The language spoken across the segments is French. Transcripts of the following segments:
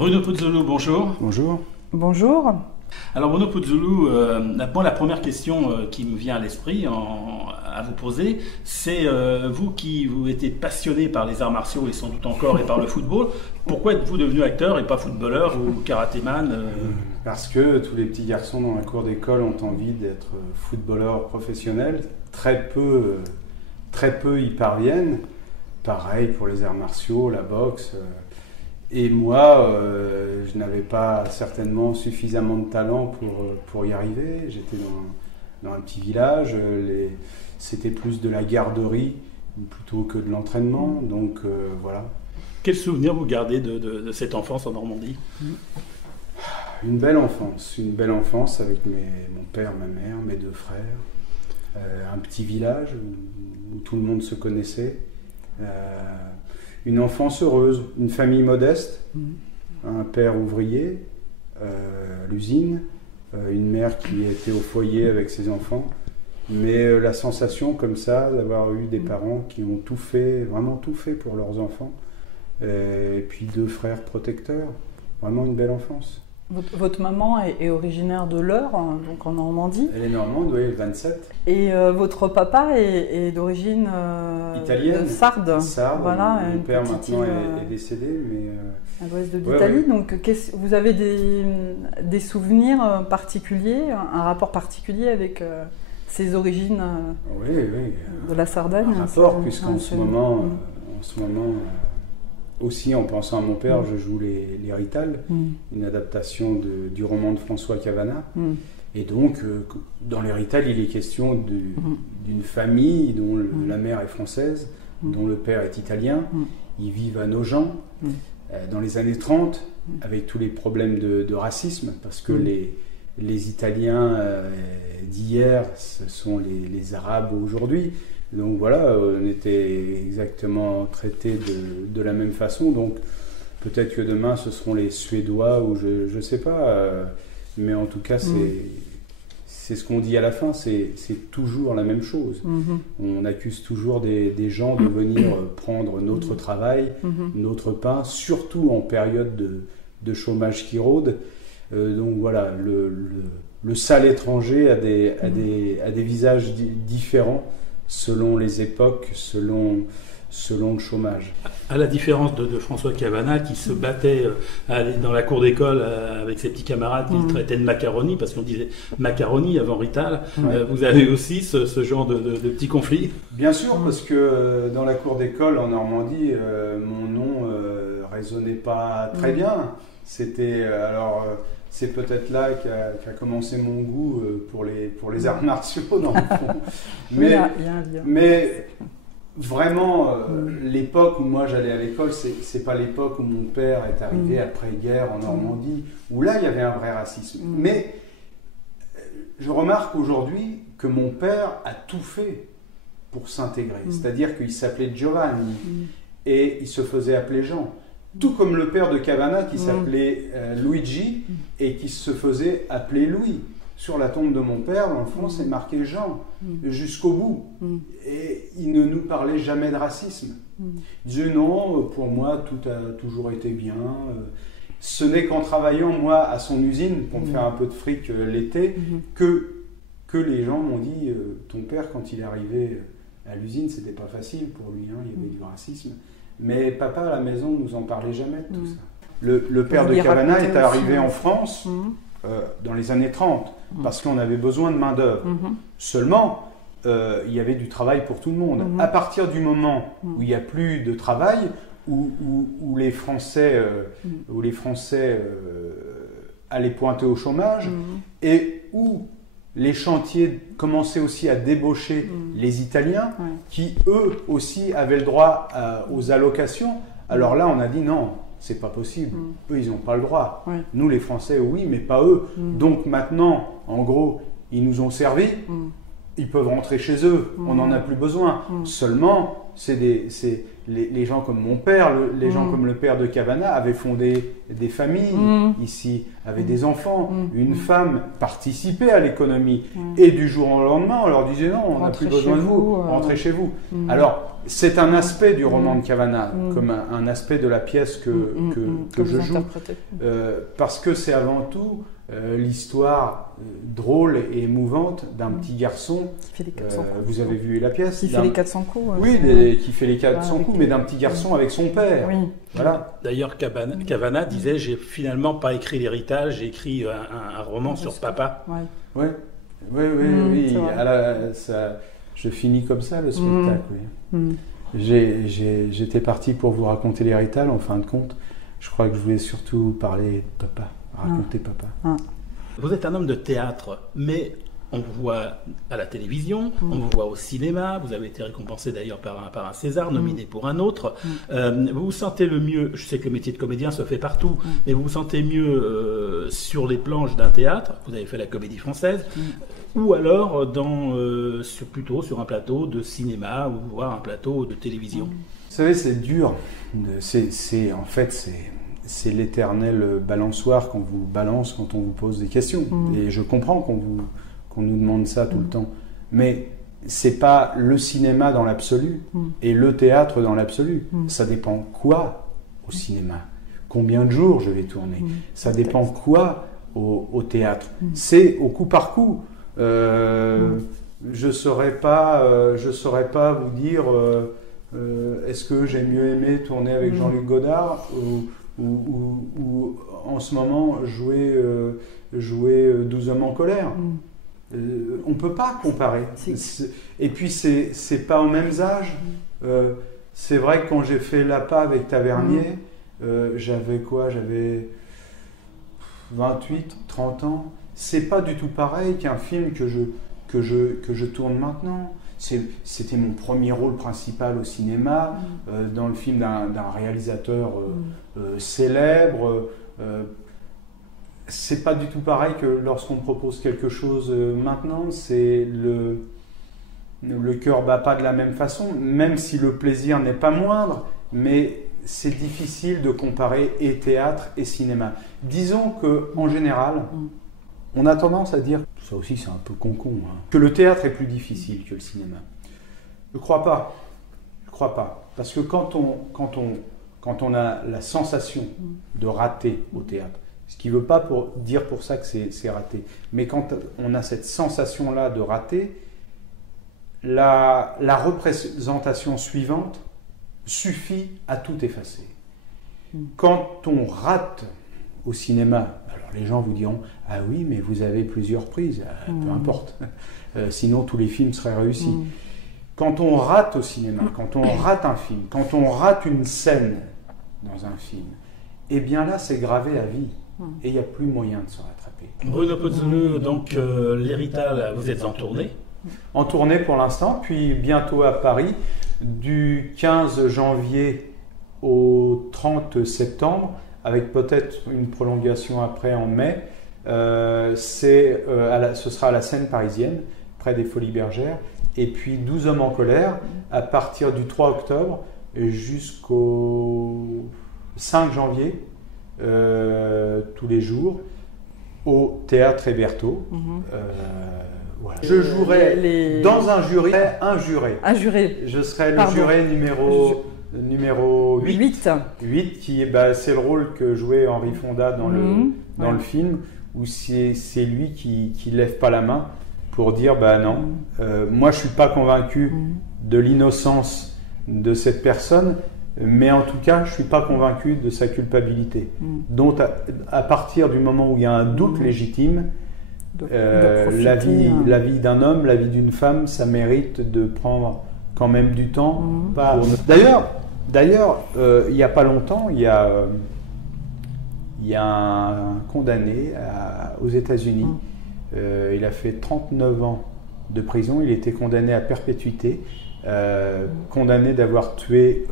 Bruno Puzzolo, bonjour. Bonjour. Bonjour. Alors Bruno Puzzolo, la première question qui me vient à l'esprit à vous poser, c'est vous qui vous étiez passionné par les arts martiaux et sans doute encore et par le football, pourquoi êtes-vous devenu acteur et pas footballeur ou karatéman Parce que tous les petits garçons dans la cour d'école ont envie d'être footballeurs professionnels. Très peu y parviennent. Pareil pour les arts martiaux, la boxe. Et moi, je n'avais pas certainement suffisamment de talent pour y arriver. J'étais dans un petit village. C'était plus de la garderie plutôt que de l'entraînement. Donc voilà. Quel souvenir vous gardez de cette enfance en Normandie ? Une belle enfance avec mon père, ma mère, mes deux frères. Un petit village où tout le monde se connaissait. Une enfance heureuse, une famille modeste, un père ouvrier à l'usine, une mère qui était au foyer avec ses enfants, mais la sensation comme ça d'avoir eu des parents qui ont tout fait, vraiment tout fait pour leurs enfants, et puis deux frères protecteurs, vraiment une belle enfance. Votre maman est originaire de l'Eure, donc en Normandie. Elle est normande, oui, 27. Et votre papa est d'origine italienne, de Sardes. Sardes. Voilà, mon père maintenant est décédé, mais à l'ouest de l'Italie. Ouais. Donc, vous avez des souvenirs particuliers, un rapport particulier avec ces origines de la Sardaigne. Un rapport, puisqu'en ce moment, aussi, en pensant à mon père, je joue les Rital, une adaptation du roman de François Cavana. Et donc, dans les Rital, il est question d'une famille dont la mère est française, dont le père est italien. Ils vivent à Nogent, dans les années 30, avec tous les problèmes de racisme, parce que les Italiens d'hier, ce sont les Arabes aujourd'hui. Donc voilà, on était exactement traités de la même façon. Donc peut-être que demain ce seront les Suédois ou je ne sais pas. Mais en tout cas, c'est ce qu'on dit à la fin, c'est toujours la même chose. On accuse toujours des gens de venir prendre notre travail, notre pain, surtout en période de chômage qui rôde. Donc voilà, le sale étranger a des visages différents selon les époques, selon le chômage. À la différence de François Cavana qui se battait à aller dans la cour d'école avec ses petits camarades qu'il traitait de macaroni, parce qu'on disait macaroni avant Rital, vous avez aussi ce genre de petits conflits? Bien sûr, parce que dans la cour d'école en Normandie, mon nom résonnait pas très bien. C'était c'est peut-être là qu'a commencé mon goût pour les arts martiaux, dans le fond. Mais, il y a un lien. Mais vraiment, l'époque où moi j'allais à l'école, c'est pas l'époque où mon père est arrivé après-guerre en Normandie, où là il y avait un vrai racisme. Mais je remarque aujourd'hui que mon père a tout fait pour s'intégrer. C'est-à-dire qu'il s'appelait Giovanni et il se faisait appeler Jean. Tout comme le père de Cavana qui s'appelait Luigi et qui se faisait appeler Louis. Sur la tombe de mon père, dans le fond, c'est marqué Jean, jusqu'au bout. Et il ne nous parlait jamais de racisme. Il disait non, pour moi, tout a toujours été bien. Ce n'est qu'en travaillant, moi, à son usine, pour me faire un peu de fric l'été, que les gens m'ont dit ton père, quand il est arrivé à l'usine, c'était pas facile pour lui, il y avait du racisme. Mais papa, à la maison, ne nous en parlait jamais de tout ça. Le père de Cavana est arrivé en France dans les années 30, parce qu'on avait besoin de main-d'œuvre. Seulement, il y avait du travail pour tout le monde. À partir du moment où il n'y a plus de travail, où les Français, allaient pointer au chômage, et où les chantiers commençaient aussi à débaucher les Italiens, qui eux aussi avaient le droit aux allocations. Alors là, on a dit non, c'est pas possible. Eux, ils n'ont pas le droit. Nous, les Français, oui, mais pas eux. Donc maintenant, en gros, ils nous ont servi. ils peuvent rentrer chez eux, on n'en a plus besoin. Seulement, les gens comme mon père, les gens comme le père de Cavana avaient fondé des familles ici, avaient des enfants, une femme, participaient à l'économie. Et du jour au lendemain, on leur disait non, on n'a plus besoin de vous, rentrez chez vous. Alors, c'est un aspect du roman de Cavana, comme un aspect de la pièce que je joue, parce que c'est avant tout l'histoire drôle et émouvante d'un petit garçon. Qui fait les 400 coups. Vous avez vu la pièce? Qui fait les 400 coups. Oui, qui fait les 400 coups, mais d'un petit garçon avec son père. Oui. Voilà. D'ailleurs, Cavana disait, j'ai finalement pas écrit l'héritage, j'ai écrit un roman sur papa. Oui. Je finis comme ça le spectacle. J'étais parti pour vous raconter l'héritage, en fin de compte. Je crois que je voulais surtout parler de papa. Raconter papa. Vous êtes un homme de théâtre, mais on vous voit à la télévision, on vous voit au cinéma, vous avez été récompensé d'ailleurs par un César, nominé pour un autre. Vous vous sentez le mieux, je sais que le métier de comédien se fait partout, mais vous vous sentez mieux sur les planches d'un théâtre, vous avez fait la Comédie Française, ou alors plutôt sur un plateau de cinéma ou voire un plateau de télévision. Vous savez, c'est dur. C'est l'éternel balançoire qu'on vous balance quand on vous pose des questions. Et je comprends qu'on nous demande ça tout le temps. Mais c'est pas le cinéma dans l'absolu et le théâtre dans l'absolu. Ça dépend quoi au cinéma? Combien de jours je vais tourner? Ça dépend quoi au théâtre? C'est au coup par coup. Je saurais pas vous dire est-ce que j'ai mieux aimé tourner avec Jean-Luc Godard ou en ce moment jouer 12 hommes en colère. On ne peut pas comparer. Et puis c'est pas aux mêmes âges. C'est vrai que quand j'ai fait L'Appât avec Tavernier, j'avais 28, 30 ans. C'est pas du tout pareil qu'un film que je tourne maintenant. C'était mon premier rôle principal au cinéma, dans le film d'un réalisateur célèbre. C'est pas du tout pareil que lorsqu'on me propose quelque chose maintenant. C'est le cœur bat pas de la même façon, même si le plaisir n'est pas moindre, mais c'est difficile de comparer et théâtre et cinéma. Disons qu'en général, on a tendance à dire, ça aussi c'est un peu con-con, que le théâtre est plus difficile que le cinéma. Je ne crois pas. Parce que quand on a la sensation de rater au théâtre, ce qui ne veut pas dire pour ça que c'est raté, mais quand on a cette sensation-là de rater, la représentation suivante suffit à tout effacer. Quand on rate au cinéma, alors les gens vous diront « Ah oui, mais vous avez plusieurs prises. » Peu importe. Sinon, tous les films seraient réussis. Quand on rate au cinéma, quand on rate un film, quand on rate une scène dans un film, eh bien là, c'est gravé à vie. Et il n'y a plus moyen de se rattraper. Bruno Pozzolo, donc l'héritage, vous êtes en tournée? En tournée pour l'instant, puis bientôt à Paris, du 15 janvier au 30 septembre, avec peut-être une prolongation après en mai. Ce sera à la Seine parisienne, près des Folies Bergères. Et puis 12 hommes en colère, à partir du 3 octobre jusqu'au 5 janvier, tous les jours, au Théâtre Hébertot. Voilà. Je jouerai dans un jury, un juré. Je serai le juré numéro 8. 8 qui c'est le rôle que jouait Henri Fonda dans le film, où c'est lui qui lève pas la main pour dire non, moi je suis pas convaincu de l'innocence de cette personne, mais en tout cas je suis pas convaincu de sa culpabilité. Donc à partir du moment où il y a un doute légitime, la vie d'un homme, la vie d'une femme, ça mérite de prendre quand même du temps. D'ailleurs, il n'y a pas longtemps, il y a un condamné aux États-Unis. Il a fait 39 ans de prison. Il était condamné à perpétuité, condamné d'avoir tué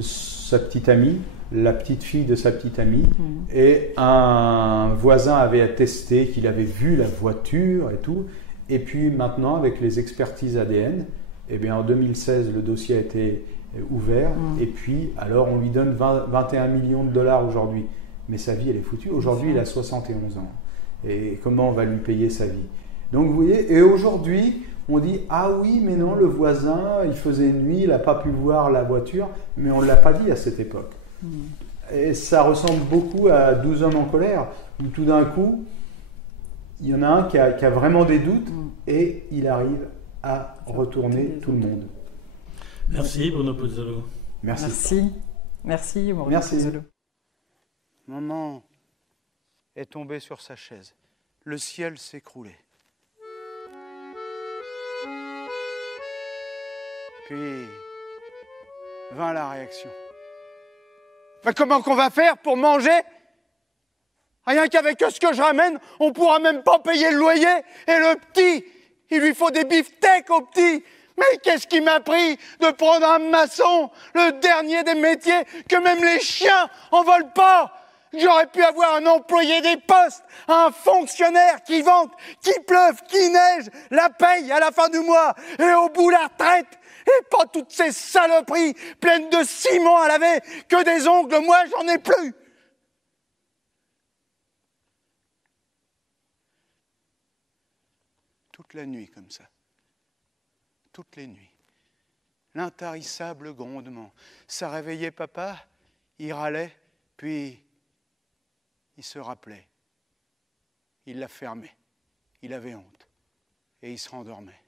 sa petite amie, la petite fille de sa petite amie, et un voisin avait attesté qu'il avait vu la voiture et tout, Et puis maintenant, avec les expertises ADN, eh bien, en 2016, le dossier a été ouvert. Et puis, alors, on lui donne 21 millions de dollars aujourd'hui. Mais sa vie, elle est foutue. Aujourd'hui, il a 71 ans. Et comment on va lui payer sa vie? Donc, vous voyez, et aujourd'hui, on dit, ah oui, mais non, le voisin, il faisait nuit, il n'a pas pu voir la voiture. Mais on ne l'a pas dit à cette époque. Et ça ressemble beaucoup à 12 hommes en colère, où tout d'un coup, il y en a un qui a vraiment des doutes et il arrive à retourner tout le monde. Merci Bruno Pozzolo. Merci. Merci Bruno Pozzolo. Maman est tombée sur sa chaise. Le ciel s'écroulait. Puis vint la réaction. Mais comment qu'on va faire pour manger? Rien qu'avec ce que je ramène, on pourra même pas payer le loyer. Et le petit, il lui faut des beefsteaks au petit. Mais qu'est-ce qui m'a pris de prendre un maçon, le dernier des métiers, que même les chiens en veulent pas? J'aurais pu avoir un employé des postes, un fonctionnaire qui vente, qui pleuve, qui neige, la paye à la fin du mois, et au bout la retraite. Et pas toutes ces saloperies pleines de ciment à laver, que des ongles, moi j'en ai plus. Toute la nuit comme ça. Toutes les nuits. L'intarissable grondement. Ça réveillait papa, il râlait, puis il se rappelait. Il la fermait. Il avait honte. Et il se rendormait.